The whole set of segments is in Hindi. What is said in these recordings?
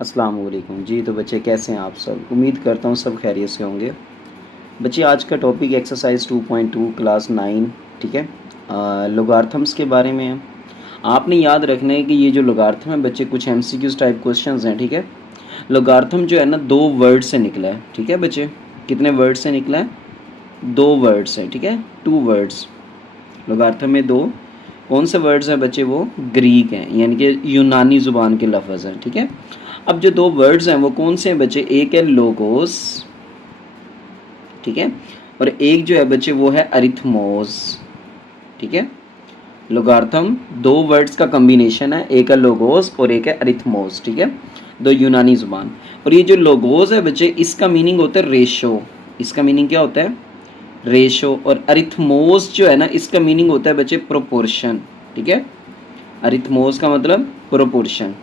अस्सलाम वालेकुम जी। तो बच्चे कैसे हैं आप सब? उम्मीद करता हूँ सब खैरियत से होंगे। बच्चे आज का टॉपिक एक्सरसाइज 2.2 क्लास 9, ठीक है, लोगार्थम्स के बारे में है। आपने याद रखना है कि ये जो लोगार्थम है बच्चे कुछ एमसीक्यूज टाइप क्वेश्चंस हैं, ठीक है। लोगार्थम जो है ना दो वर्ड से निकला है, ठीक है बच्चे। कितने वर्ड से निकला है? दो वर्ड्स हैं, ठीक है, टू वर्ड्स। लोगार्थम में दो कौन से वर्ड्स हैं बच्चे? वो ग्रीक हैं, यानी कि यूनानी ज़ुबान के लफ्ज़ हैं, ठीक है। अब जो दो वर्ड्स हैं वो कौन से हैं बच्चे? एक है लोगोस, ठीक है, और एक जो है बच्चे वो है अरिथमोस, ठीक है। लोगार्थम दो वर्ड्स का कम्बिनेशन है, एक है लोगोस और एक है अरिथमोस, ठीक है, दो यूनानी ज़ुबान। और ये जो लोगोस है बच्चे इसका मीनिंग होता है रेशो। इसका मीनिंग क्या होता है? रेशो। और अरिथमोस जो है ना इसका मीनिंग होता है बच्चे प्रोपोर्शन, ठीक है। अरिथमोस का मतलब प्रोपोर्शन,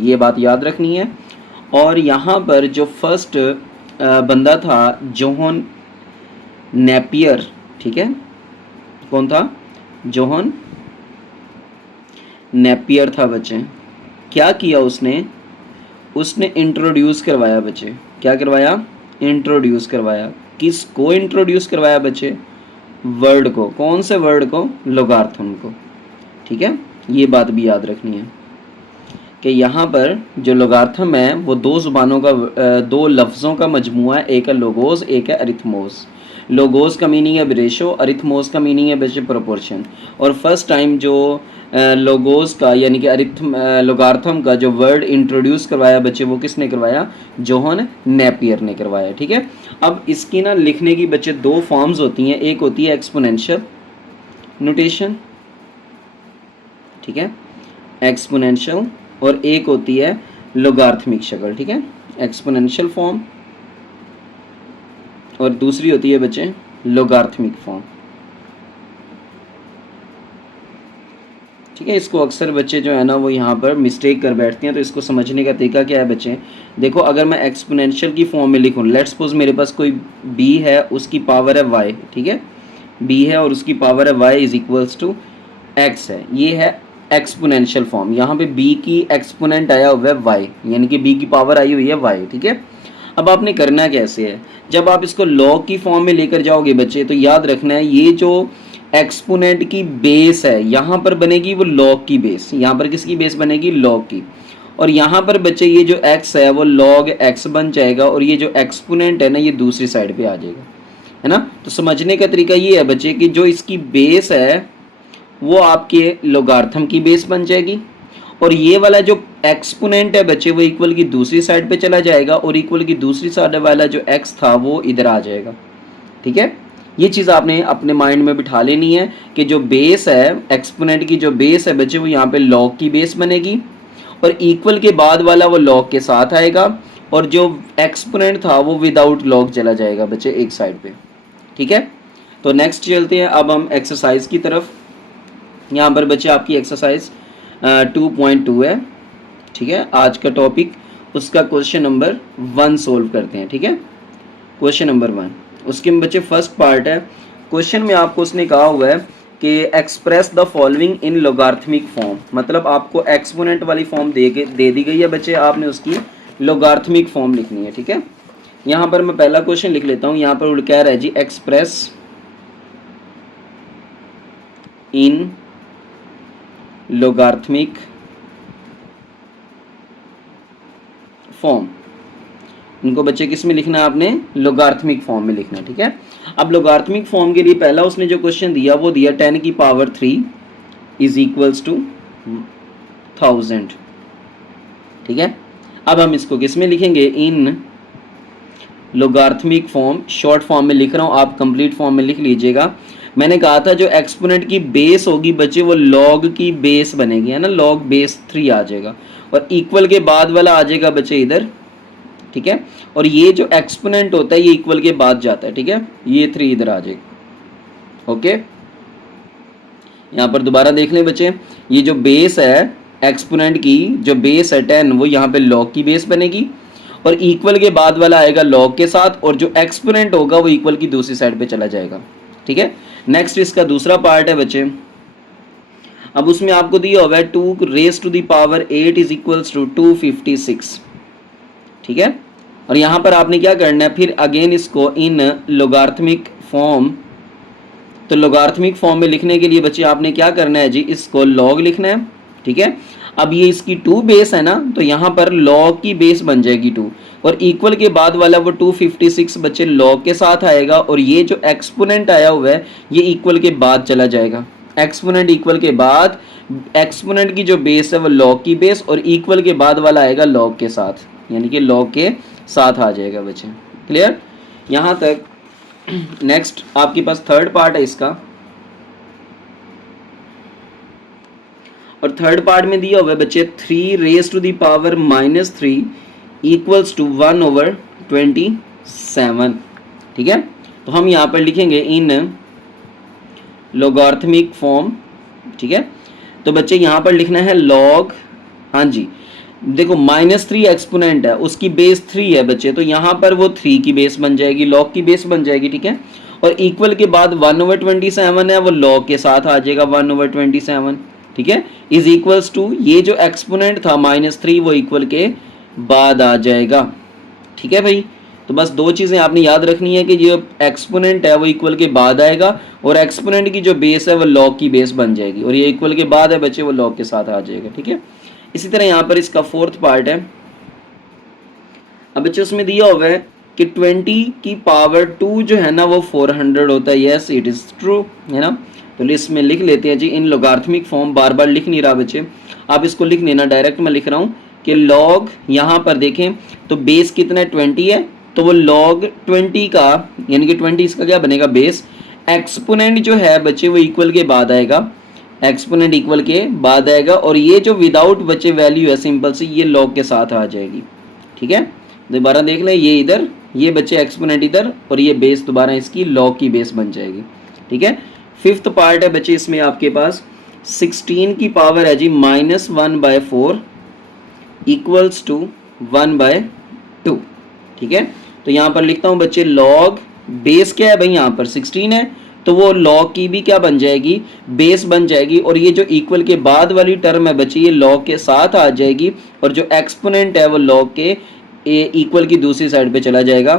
ये बात याद रखनी है। और यहाँ पर जो फर्स्ट बंदा था जोहन नेपियर, ठीक है, कौन था? जोहन नेपियर था बच्चे। क्या किया उसने? उसने इंट्रोड्यूस करवाया बच्चे। क्या करवाया? इंट्रोड्यूस करवाया। किसको इंट्रोड्यूस करवाया बच्चे? वर्ड को। कौन से वर्ड को? लोगार्थम को, ठीक है। ये बात भी याद रखनी है कि यहाँ पर जो लोगार्थम है वो दो ज़ुबानों का दो लफ्ज़ों का मजमुआ है, एक है लोगोस एक है अरिथमोस। लोगोस का मीनिंग है रेशो, अरिथमोस का मीनिंग है बच्चे प्रोपोर्शन। और फर्स्ट टाइम जो लोगोस का यानी कि लोगार्थम का जो वर्ड इंट्रोड्यूस करवाया बच्चे वो किसने करवाया? जोहन नेपियर ने करवाया, ठीक है। अब इसकी ना लिखने की बच्चे दो फॉर्म्स होती हैं, एक होती है एक्सपोनेंशियल नोटेशन, ठीक है, एक्सपोनेंशियल, और एक होती है लोगार्थमिक शक्ल, ठीक है, एक्सपोनेंशियल फॉर्म, और दूसरी होती है बच्चे लोगार्थमिक फॉर्म, ठीक है। इसको अक्सर बच्चे जो है ना वो यहाँ पर मिस्टेक कर बैठते हैं। तो इसको समझने का तरीका क्या है बच्चे? देखो, अगर मैं एक्सपोनेंशियल की फॉर्म में लिखूँ, लेट्स सपोज मेरे पास कोई b है, उसकी पावर है y, ठीक है, b है और उसकी पावर है y is equals to x है, ये है एक्सपोनेंशियल फॉर्म। यहाँ पे b की एक्सपोनेंट आया हुआ है y, यानी कि b की पावर आई हुई है y, ठीक है। अब आपने करना कैसे है? जब आप इसको लॉग की फॉर्म में लेकर जाओगे बच्चे तो याद रखना है ये जो एक्सपोनेंट की बेस है यहाँ पर बनेगी वो लॉग की बेस। यहाँ पर किसकी बेस बनेगी? लॉग की। और यहाँ पर बच्चे ये जो x है वो log x बन जाएगा और ये जो एक्सपोनेंट है ना ये दूसरी साइड पे आ जाएगा, है ना। तो समझने का तरीका ये है बच्चे कि जो इसकी बेस है वो आपके लोगार्थम की बेस बन जाएगी, और ये वाला जो एक्सपोनेंट है बच्चे वो इक्वल की दूसरी साइड पे चला जाएगा, और इक्वल की दूसरी साइड वाला जो x था वो इधर आ जाएगा, ठीक है। ये चीज़ आपने अपने माइंड में बिठा लेनी है कि जो बेस है एक्सपोनेंट की, जो बेस है बच्चे वो यहाँ पे लॉग की बेस बनेगी, और इक्वल के बाद वाला वो लॉग के साथ आएगा, और जो एक्सपोनेंट था वो विदाउट लॉग चला जाएगा बच्चे एक साइड पे, ठीक है। तो नेक्स्ट चलते हैं अब हम एक्सरसाइज की तरफ। यहाँ पर बच्चे आपकी एक्सरसाइज 2.2 है, ठीक है, आज का टॉपिक। उसका क्वेश्चन नंबर 1 सोल्व करते हैं, ठीक है। क्वेश्चन नंबर 1, उसके में बच्चे फर्स्ट पार्ट है। क्वेश्चन में आपको उसने कहा हुआ है कि express the following in logarithmic form, मतलब आपको एक्सपोनेंट वाली फॉर्म दे दी गई है बच्चे, आपने उसकी लोगार्थमिक फॉर्म लिखनी है, ठीक है। यहाँ पर मैं पहला क्वेश्चन लिख लेता हूँ। यहाँ पर कह रहा है जी एक्सप्रेस इन लोगार्थमिक फॉर्म। इनको बच्चे किस में लिखना है? आपने लोगार्थमिक फॉर्म में लिखना है, ठीक है। अब लोगार्थमिक फॉर्म के लिए पहला उसने जो क्वेश्चन दिया वो दिया 10 की पावर 3 इज इक्वल्स टू 1000, ठीक है। अब हम इसको किस में लिखेंगे? इन लोगार्थमिक फॉर्म। शॉर्ट फॉर्म में लिख रहा हूँ, आप कंप्लीट फॉर्म में लिख लीजिएगा। मैंने कहा था जो एक्सपोनेंट की बेस होगी बच्चे वो लॉग की बेस बनेगी, है ना, लॉग बेस 3 आ जाएगा, और इक्वल के बाद वाला आ जाएगा बच्चे इधर, ठीक है। और ये जो एक्सपोनेंट होता है ये इक्वल के बाद जाता है, ठीक है, ये 3 इधर आ जाएगा, ओके। यहाँ पर दोबारा देख लें बच्चे, ये जो बेस है एक्सपोनेंट की, जो बेस है 10 वो यहाँ पे लॉग की बेस बनेगी, और इक्वल के बाद वाला आएगा लॉग के साथ, और जो एक्सपोनेंट होगा वो इक्वल की दूसरी साइड पे चला जाएगा, ठीक है। नेक्स्ट इसका दूसरा पार्ट है बच्चे। अब उसमें आपको दिया होगा 2 raised to the power 8 is equals to 256, ठीक है। और यहाँ पर आपने क्या करना है, फिर अगेन इसको इन लोगार्थमिक फॉर्म, तो लोगार्थमिक फॉर्म में लिखने के लिए बच्चे आपने क्या करना है जी, इसको लॉग लिखना है, ठीक है। अब ये इसकी 2 बेस है ना, तो यहाँ पर लॉग की बेस बन जाएगी 2, और इक्वल के बाद वाला वो 256 बच्चे लॉग के साथ आएगा, और ये जो एक्सपोनेंट आया हुआ है ये इक्वल के बाद चला जाएगा। एक्सपोनेंट इक्वल के बाद, एक्सपोनेंट की जो बेस है वो लॉग की बेस, और इक्वल के बाद वाला आएगा लॉग के साथ, यानी कि लॉग के साथ आ जाएगा बच्चे। क्लियर यहाँ तक। नेक्स्ट आपके पास थर्ड पार्ट है इसका, और थर्ड पार्ट में दिया हुआ है बच्चे 3 raise to the power -3 equals to 1/27, ठीक है। तो हम यहाँ पर लिखेंगे इन लोगार्थमिक फॉर्म, ठीक है। तो बच्चे यहाँ पर लिखना है लॉग, हाँ जी, देखो -3 एक्सपोनेंट है, उसकी बेस 3 है बच्चे, तो यहाँ पर वो 3 की बेस बन जाएगी, लॉग की बेस बन जाएगी, ठीक है। और इक्वल के बाद 1/27 है, वो लॉग के साथ आ जाएगा 1/27, ठीक है। इज इक्वल्स टू, ये जो एक्सपोनेंट था -3 वो इक्वल के बाद आ जाएगा, ठीक है भाई। तो बस 2 चीज़ें आपने याद रखनी है कि जो एक्सपोनेंट है वो इक्वल के बाद आएगा, और एक्सपोनेंट की जो बेस है वो लॉग की बेस बन जाएगी, और ये इक्वल के बाद है बच्चे, वो लॉग के साथ आ जाएगा, ठीक है। इसी तरह यहाँ पर इसका फोर्थ पार्ट है। अब बच्चे उसमें दिया हुआ है कि 20 की पावर 2 जो है ना वो 400 होता है। यस इट इज़ ट्रू, है ना। तो लिस्ट में लिख लेते हैं जी इन लोगार्थमिक फॉर्म, बार बार लिख नहीं रहा बच्चे, आप इसको लिख लेना, डायरेक्ट मैं लिख रहा हूँ कि लॉग, यहाँ पर देखें तो बेस कितना है 20 है, तो वो लॉग 20 का, यानी कि 20 इसका क्या बनेगा बेस, एक्सपोनेंट जो है बच्चे वो इक्वल के बाद आएगा, एक्सपोनेंट इक्वल के बाद आएगा, और ये जो विदाउट बच्चे वैल्यू है सिंपल सी, ये लॉग के साथ आ जाएगी, ठीक है। दोबारा देख लें, ये इधर, ये बच्चे एक्सपोनेंट इधर, और ये बेस दोबारा इसकी लॉग की बेस बन जाएगी, ठीक है। फिफ्थ पार्ट है बच्चे इसमें आपके पास 16 की पावर है जी -1/4 इक्वल्स टू 1/2, ठीक है। तो यहाँ पर लिखता हूँ बच्चे लॉग बेस क्या है भाई, यहाँ पर 16 है, तो वो लॉग की भी क्या बन जाएगी, बेस बन जाएगी, और ये जो इक्वल के बाद वाली टर्म है बच्चे ये लॉग के साथ आ जाएगी, और जो एक्सपोनेंट है वो लॉग के इक्वल की दूसरी साइड पे चला जाएगा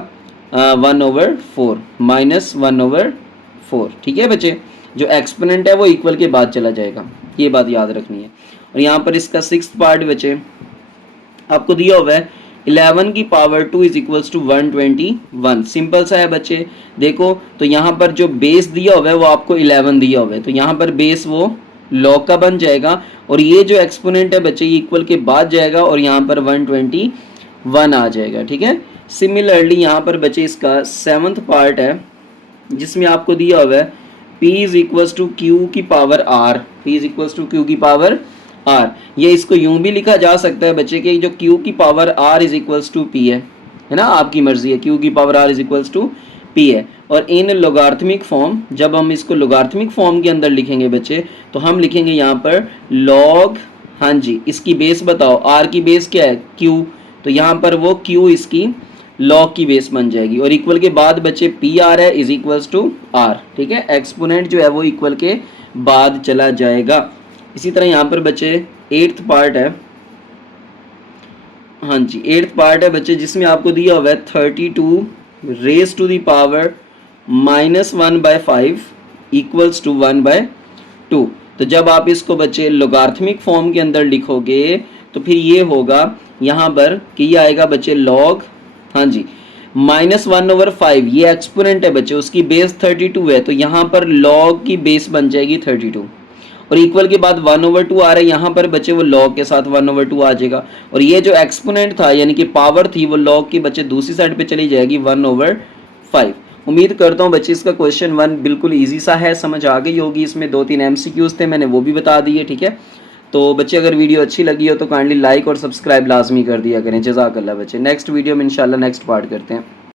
1/4 -1/4, ठीक है बच्चे। जो एक्सपोनेंट है वो इक्वल के बाद चला जाएगा, ये बात याद रखनी है। और यहाँ पर इसका 6th पार्ट बच्चे आपको दिया हुआ है 11 की power 2 is equals to 121, simple सा है बच्चे। देखो तो यहाँ पर जो बेस दिया हुआ है वो आपको 11 दिया हुआ है, तो यहाँ पर बेस वो लॉग का बन जाएगा, और ये जो एक्सपोनेंट है बच्चे ये इक्वल के बाद जाएगा, और यहाँ पर 121 आ जाएगा, ठीक है। सिमिलरली यहाँ पर बच्चे इसका 7th पार्ट है, जिसमें आपको दिया हुआ है P is equals to q की power R, P is equals to q की पावर R। ये इसको यूं भी लिखा जा सकता है बच्चे कि जो Q की power R is equals to P है ना, आपकी मर्जी है, Q की power R is equals to P है। और इन लोगार्थमिक फॉर्म, जब हम इसको लोगार्थमिक फॉर्म के अंदर लिखेंगे बच्चे, तो हम लिखेंगे यहाँ पर लॉग, हाँ जी, इसकी बेस बताओ, R की बेस क्या है Q, तो यहाँ पर वो Q इसकी लॉग की बेस बन जाएगी, और इक्वल के बाद बच्चे पी आर है इज इक्वल्स टू आर, ठीक है। एक्सपोनेंट जो है वो इक्वल के बाद चला जाएगा। इसी तरह यहाँ पर बच्चे 8th पार्ट है, हाँ जी 8th पार्ट है बच्चे, जिसमें आपको दिया हुआ है 32 raise to the power -1/5 equals to 1/2। तो जब आप इसको बच्चे लोगार्थमिक फॉर्म के अंदर लिखोगे तो फिर ये होगा यहाँ पर कि ये आएगा बच्चे लॉग, हाँ जी, -1/5, ये एक्सपोनेंट है बच्चे, उसकी बेस 32 है, तो यहाँ पर लॉग की बेस बन जाएगी 32, और इक्वल के बाद 1/2 आ रहा है, यहाँ पर बच्चे वो लॉग के साथ 1/2 आ जाएगा, और ये जो एक्सपोनेंट था यानी कि पावर थी वो लॉग की बच्चे दूसरी साइड पे चली जाएगी 1/5। उम्मीद करता हूँ बच्चे इसका क्वेश्चन 1 बिल्कुल ईजी सा है, समझ आ गई होगी। इसमें 2-3 MCQs थे, मैंने वो भी बता दिए, ठीक है। तो बच्चे अगर वीडियो अच्छी लगी हो तो काइंडली लाइक और सब्सक्राइब लाजमी कर दिया करें। जज़ाकल्लाह बच्चे, नेक्स्ट वीडियो में इंशाल्लाह नेक्स्ट पार्ट करते हैं।